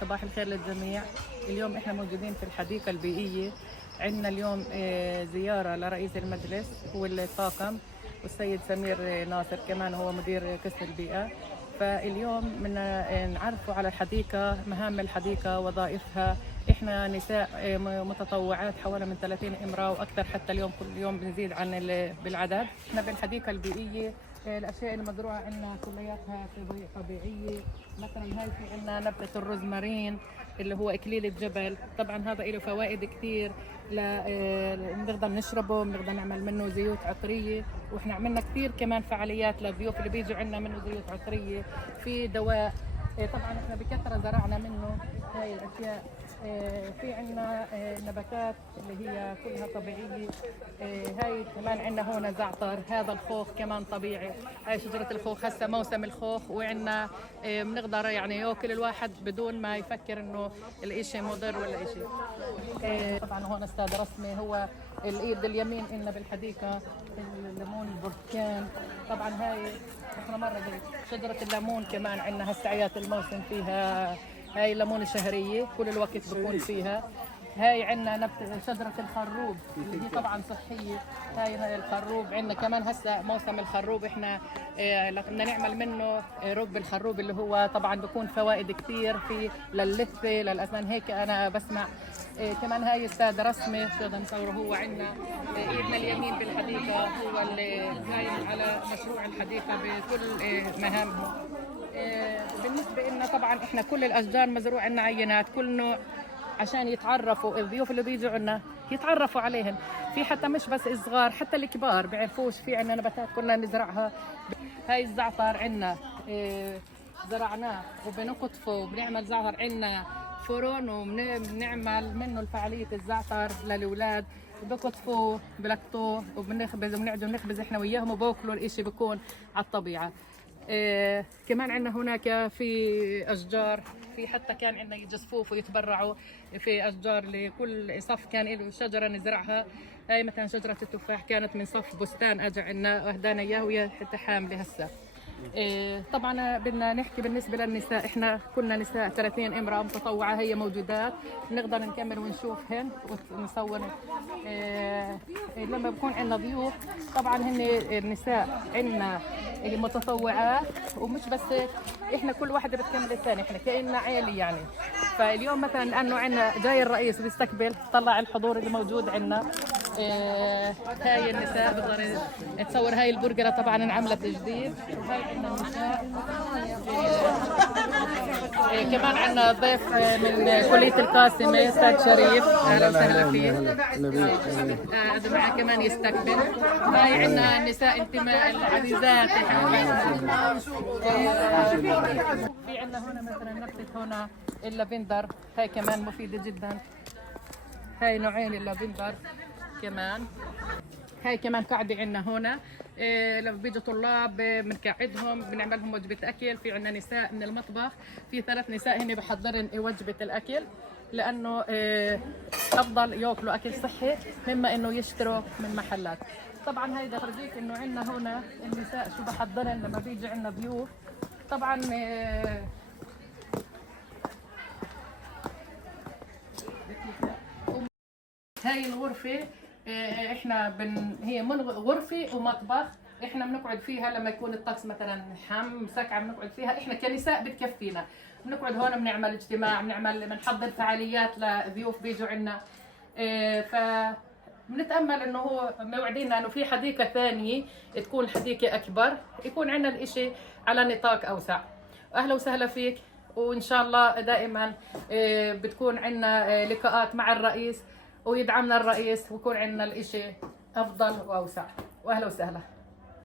صباح الخير للجميع. اليوم احنا موجودين في الحديقة البيئية. عندنا اليوم زيارة لرئيس المجلس هو الطاقم، والسيد سمير ناصر كمان هو مدير قسم البيئة. فاليوم بدنا نعرفوا على الحديقة، مهام الحديقة، وظائفها. احنا نساء متطوعات حوالي من 30 امرأة واكثر، حتى اليوم كل يوم بنزيد عن بالعدد. احنا بالحديقة البيئية الاشياء المزروعة عندنا كلياتها طبيعية. مثلا هاي في عندنا نبتة الروزمارين اللي هو اكليل الجبل، طبعا هذا له فوائد كثير. بنقدر نشربه، بنقدر نعمل منه زيوت عطريه، واحنا عملنا كثير كمان فعاليات للضيوف اللي بيجوا عندنا منه زيوت عطريه، في دواء. طبعا احنا بكثره زرعنا منه هاي الاشياء. في عندنا نباتات اللي هي كلها طبيعيه. هاي كمان عندنا هون زعتر، هذا الخوخ كمان طبيعي. هاي شجره الخوخ، هسه موسم الخوخ، وعندنا بنقدر يعني ياكل الواحد بدون ما يفكر انه الاشي مضر ولا اشي. طبعا هون استاذ رسمي، هو الايد اليمين لنا بالحديقه. الليمون، البرتقال، طبعا هاي احنا مره شجره الليمون كمان عندنا هسه عيات الموسم فيها. هاي الليمون الشهريه كل الوقت بكون فيها. هاي عندنا نبتة شجرة الخروب اللي هي طبعا صحية. هاي الخروب عندنا كمان هسه موسم الخروب، احنا بدنا نعمل منه رب الخروب اللي هو طبعا بكون فوائد كثير في للثة للأسنان. هيك أنا بسمع. كمان هاي استاذ رسمي بدنا نصوره، هو عندنا ايدنا اليمين بالحديقة، هو اللي قايم على مشروع الحديقة بكل مهامه. بالنسبة لنا طبعا احنا كل الأشجار مزروع عندنا عينات كل نوع، عشان يتعرفوا الضيوف اللي بيجوا عنا يتعرفوا عليهم. في حتى مش بس الصغار، حتى الكبار بيعرفوش. في عنا نباتات كنا نزرعها. هاي الزعتر عنا زرعناه وبنقطفه وبنعمل زعتر. عنا فرن وبنعمل منه الفعالية الزعتر للأولاد، بقطفوه بلقطوه وبنخبز وبنقعد نخبز احنا وياهم وباكلوا. الاشي بكون على الطبيعة. كمان عندنا هناك في أشجار، في حتى كان عندنا يجزفوف ويتبرعوا في أشجار. لكل صف كان له شجرة نزرعها. هاي مثلا شجرة التفاح كانت من صف بستان أجا عنا وأهدانا إياه، وهي حتى حاملة هسه. طبعا بدنا نحكي بالنسبة للنساء، احنا كنا نساء 30 امرأة متطوعة هي موجودات، نقدر نكمل ونشوفهن ونصور. لما بكون عندنا ضيوف طبعا هن النساء عندنا متطوعات، ومش بس هيك، احنا كل واحدة بتكمل الثاني، احنا كأننا عيلة يعني. فاليوم مثلا لأنه عندنا جاي الرئيس بيستقبل، طلع الحضور اللي موجود عندنا. هاي النساء بقدر تصور. هاي البرجرة طبعا انعملت جديد. وهاي عندنا النساء. كمان عندنا ضيف من كلية القاسمة أستاذ شريف، أهلا وسهلا فيه. هذا معه كمان يستقبل. هاي عندنا النساء انتماء العزيزات. في عندنا هنا مثلا نبتة هنا اللافندر، هاي كمان مفيدة جدا. هاي نوعين اللافندر كمان. هاي كمان قاعدة عندنا هنا. لما بيجوا طلاب بنقعدهم، بنعمل لهم وجبة أكل. في عندنا نساء من المطبخ، في 3 نساء هن بحضرن وجبة الأكل، لأنه أفضل يأكلوا أكل صحي مما إنه يشتروا من محلات. طبعا هاي بفرجيك إنه عندنا هنا النساء شو بحضرن لما بيجي عندنا ضيوف. طبعا هاي الغرفة احنا هي من غرفة ومطبخ. احنا بنقعد فيها لما يكون الطقس مثلا سقعة، بنقعد فيها. احنا كنساء بتكفينا، بنقعد هون بنعمل اجتماع، بنحضر فعاليات لضيوف بيجوا عنا. ف بنتامل انه هو موعدينا انه في حديقة ثانية تكون حديقة اكبر، يكون عندنا الاشي على نطاق اوسع. اهلا وسهلا فيك، وان شاء الله دائما بتكون عندنا لقاءات مع الرئيس، ويدعمنا الرئيس، ويكون عندنا الاشي افضل واوسع. واهلا وسهلا.